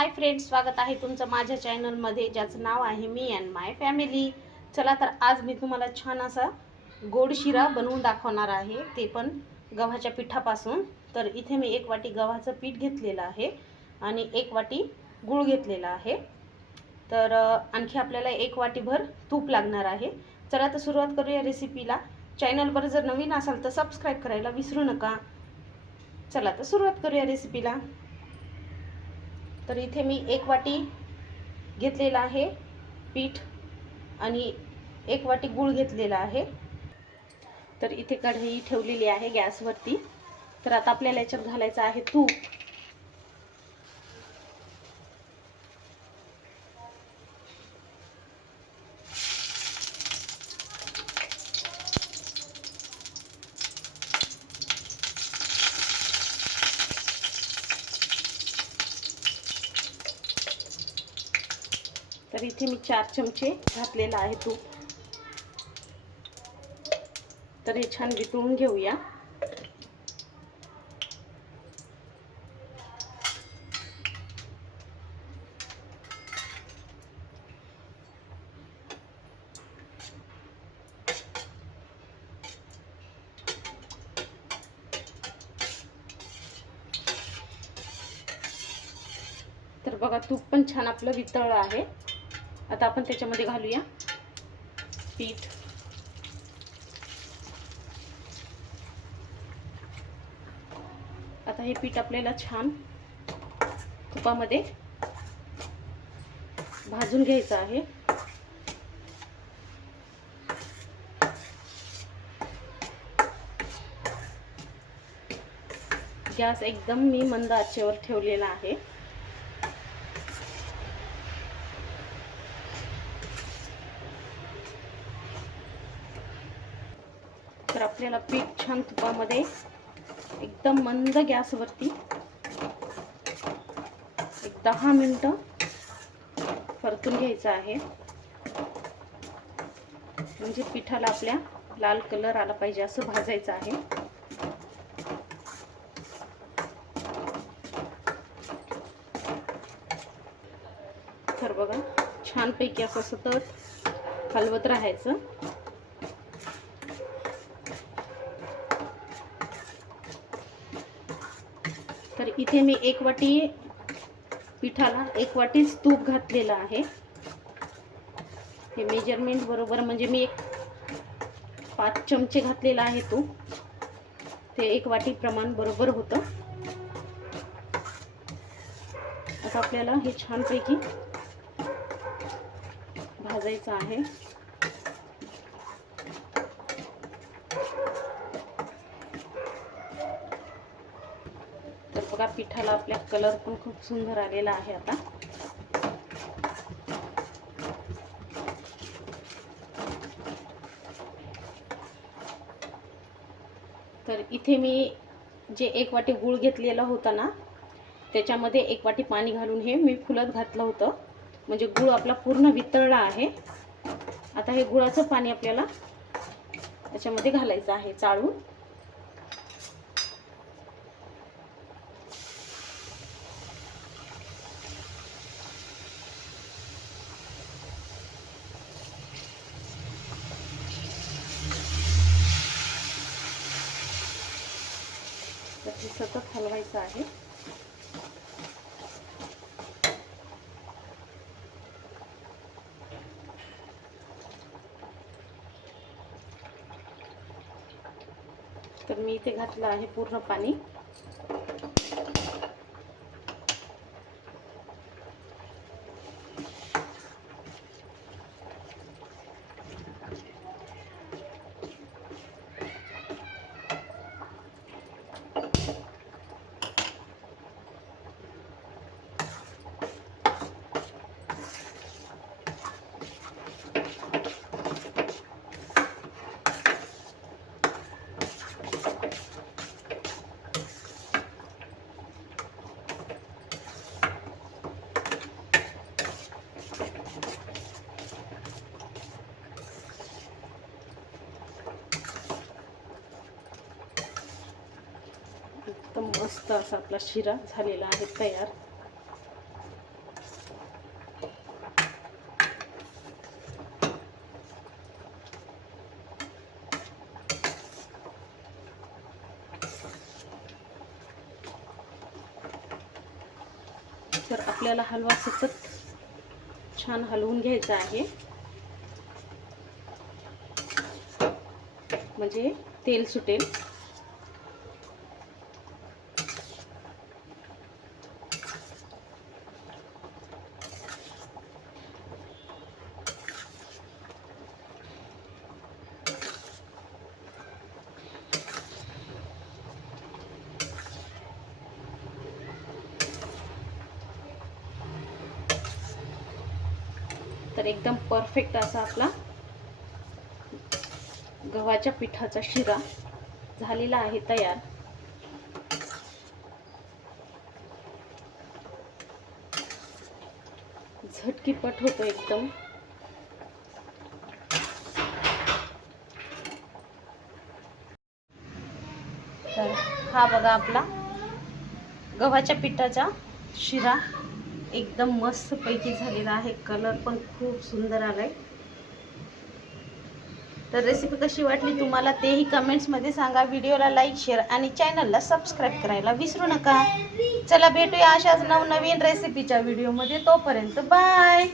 Hi friends स्वागत आहे तुमचं माझ्या चॅनलमध्ये ज्याचं नाव आहे मी अँड माय फॅमिली चला तर आज मी तुम्हाला छान असा गोड शिरा बनवून दाखवणार आहे. ते पण गव्हाच्या पिठापासून. तर इथे मी एक वाटी गव्हाचं पीठ घेतलेलं आहे आणि एक वाटी गूळ घेतलेला आहे. तर आणखी आपल्याला एक वाटीभर तूप लागणार आहे. चला तर सुरुवात करूया रेसिपीला चॅनलवर जर नवीन असाल तर सबस्क्राईब करायला विसरू नका. चला तर सुरुवात करूया रेसिपीला तर इथे मी एक वाटी घेतलेला आहे पीठ आणि एक वाटी गूळ घेतलेला आहे. तर इथे कढई ठेवलेली आहे गॅसवरती. तर आता आपल्याला याच्यात घालायचं आहे तूप. तर इथे मी चार चमचे घातलेला आहे तूप. तर हे छान वितळून घेऊया. तर बघा तूप पण छान आपलं वितळलं आहे. आता आपण त्याच्यामध्ये घालूया. पीठ. आता हे पीठ आपल्याला छान तुपामध्ये भाजून घ्यायचं आहे. गॅस एकदम मी मंद आचेवर ठेवलेला आहे. तर आपल्याला पीठ छान तुपामध्ये एकदम मंद गॅसवरती एक दहा मिनटं परतून घ्यायचं आहे. म्हणजे पिठाला आपल्या लाल कलर आला पाहिजे असं भाजायचं आहे. तर बघा छानपैकी असं सतत हलवत राहायचं. तर इथे मी एक वाटी पिठाला एक वाटीच तूप घातलेलं आहे. हे मेजरमेंट बरोबर म्हणजे मी एक पाच चमचे घातलेला आहे तूप ते एक वाटी प्रमाण बरोबर होतं. आता आपल्याला हे छानपैकी भाजायचं आहे. बघा पिठाला आपल्या कलर पण खूप सुंदर आलेला आहे आता. तर इथे मी जे एक वाटी गूळ घेतलेला होता ना त्याच्यामध्ये एक वाटी पाणी घालून हे मी फुलत घातलं होतं. म्हणजे गूळ आपला पूर्ण वितळला आहे. आता हे गुळाचं पाणी आपल्याला त्याच्यामध्ये घालायचं आहे चाळून. तर हे सतत हलवायचं आहे. तर मी इथे घातलं आहे पूर्ण पाणी. मस्त असा आपला शिरा झालेला आहे तयार. तर आपल्याला हलवा सतत छान हलवून घ्यायचा आहे. म्हणजे तेल सुटेल. तर एकदम परफेक्ट असा आपला गव्हाच्या पिठाचा शिरा झालेला आहे तयार. झटकीपट होतो एकदम. तर हा बघा आपला गव्हाच्या पिठाचा शिरा. एकदम मस्त पैकी झालेला आहे. कलर पण खूप सुंदर आला आहे तर रेसिपी कशी वाटली तुम्हाला तेही कमेंट्समध्ये सांगा. व्हिडिओला लाईक शेअर आणि चॅनलला सबस्क्राईब करायला विसरू नका. चला भेटूया अशाच नवनवीन रेसिपीच्या व्हिडिओमध्ये तोपर्यंत बाय